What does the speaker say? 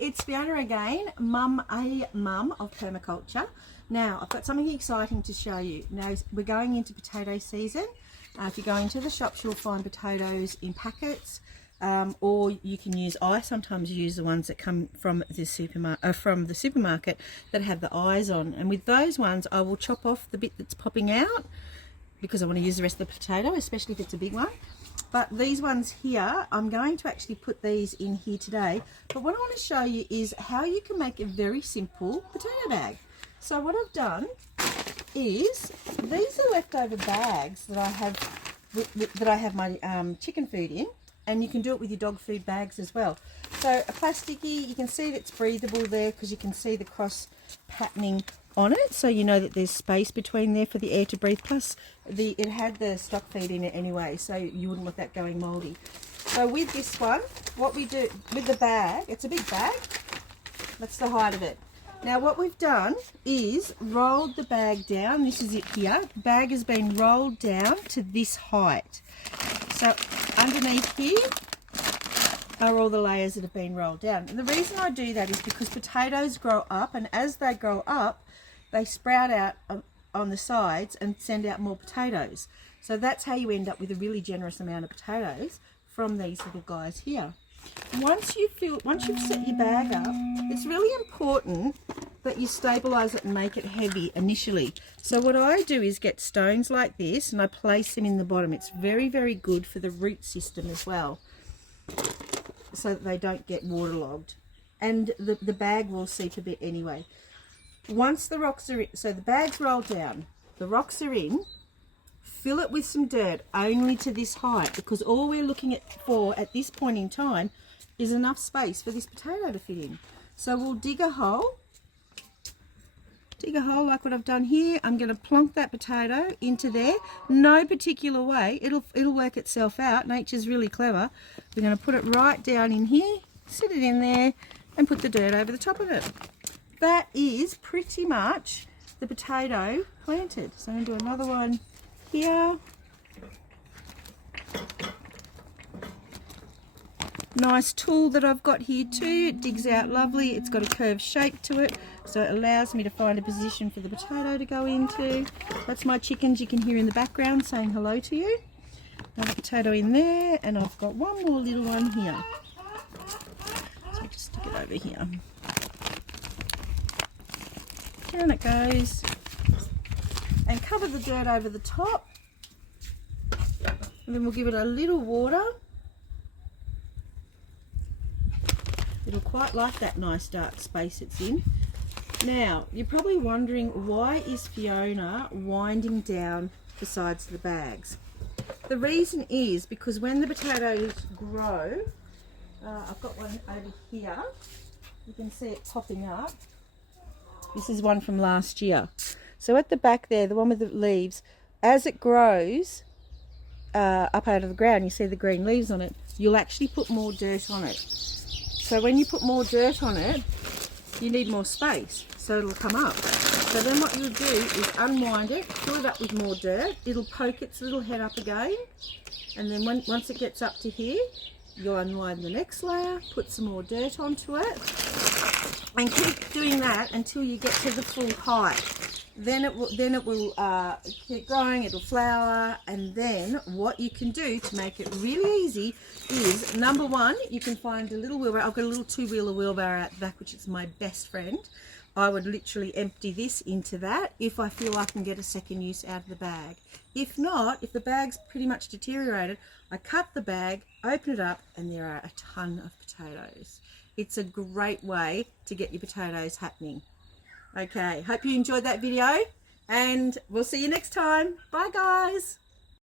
it's Fiona again, mum of permaculture. Now, I've got something exciting to show you. Now, we're going into potato season. If you go into the shops, you'll find potatoes in packets, or you can use, I sometimes use the ones that come from the supermarket that have the eyes on. And with those ones, I will chop off the bit that's popping out because I want to use the rest of the potato, especially if it's a big one. But these ones here, I'm going to actually put these in here today. But what I want to show you is how you can make a very simple potato bag. So what I've done is, these are leftover bags that I have my chicken food in, and you can do it with your dog food bags as well. So a plasticky, you can see that it's breathable there because you can see the cross patterning on it, so you know that there's space between there for the air to breathe. Plus it had the stock feed in it anyway, so you wouldn't want that going mouldy. So with this one, what we do with the bag, it's a big bag, that's the height of it. Now what we've done is rolled the bag down. This is it here. The bag has been rolled down to this height. So underneath here are all the layers that have been rolled down. And the reason I do that is because potatoes grow up, and as they grow up, they sprout out on the sides and send out more potatoes. So that's how you end up with a really generous amount of potatoes from these little guys here. Once you've set your bag up, it's really important that you stabilize it and make it heavy initially. So what I do is get stones like this and I place them in the bottom. It's very, very good for the root system as well, so that they don't get waterlogged. And the bag will seep a bit anyway. Once the rocks are in, so the bag's rolled down, the rocks are in, fill it with some dirt only to this height, because all we're looking for at this point in time is enough space for this potato to fit in. So we'll dig a hole like what I've done here. I'm going to plonk that potato into there, no particular way, it'll work itself out. Nature's really clever. We're going to put it right down in here, sit it in there and put the dirt over the top of it. That is pretty much the potato planted. So I'm going to do another one here. Nice tool that I've got here too. It digs out lovely. It's got a curved shape to it, so it allows me to find a position for the potato to go into. That's my chickens you can hear in the background saying hello to you. Another potato in there, and I've got one more little one here. So I just stick it over here. Down it goes. And cover the dirt over the top. And then we'll give it a little water. It'll quite like that nice dark space it's in. Now, you're probably wondering, why is Fiona winding down the sides of the bags? The reason is because when the potatoes grow, I've got one over here. You can see it popping up. This is one from last year. So at the back there, the one with the leaves, as it grows up out of the ground, you see the green leaves on it, you'll actually put more dirt on it. So when you put more dirt on it, you need more space, so it'll come up. So then what you'll do is unwind it, fill it up with more dirt, it'll poke its little head up again, and then once it gets up to here, you'll unwind the next layer, put some more dirt onto it, and keep doing that until you get to the full height. Then it will keep growing, it'll flower, and then what you can do to make it really easy is, number one, you can find a little wheelbarrow. I've got a little two-wheeler wheelbarrow out the back, which is my best friend. I would literally empty this into that if I feel I can get a second use out of the bag. If not, if the bag's pretty much deteriorated, I cut the bag, open it up, and there are a ton of potatoes. It's a great way to get your potatoes happening. Okay, hope you enjoyed that video, and we'll see you next time. Bye guys.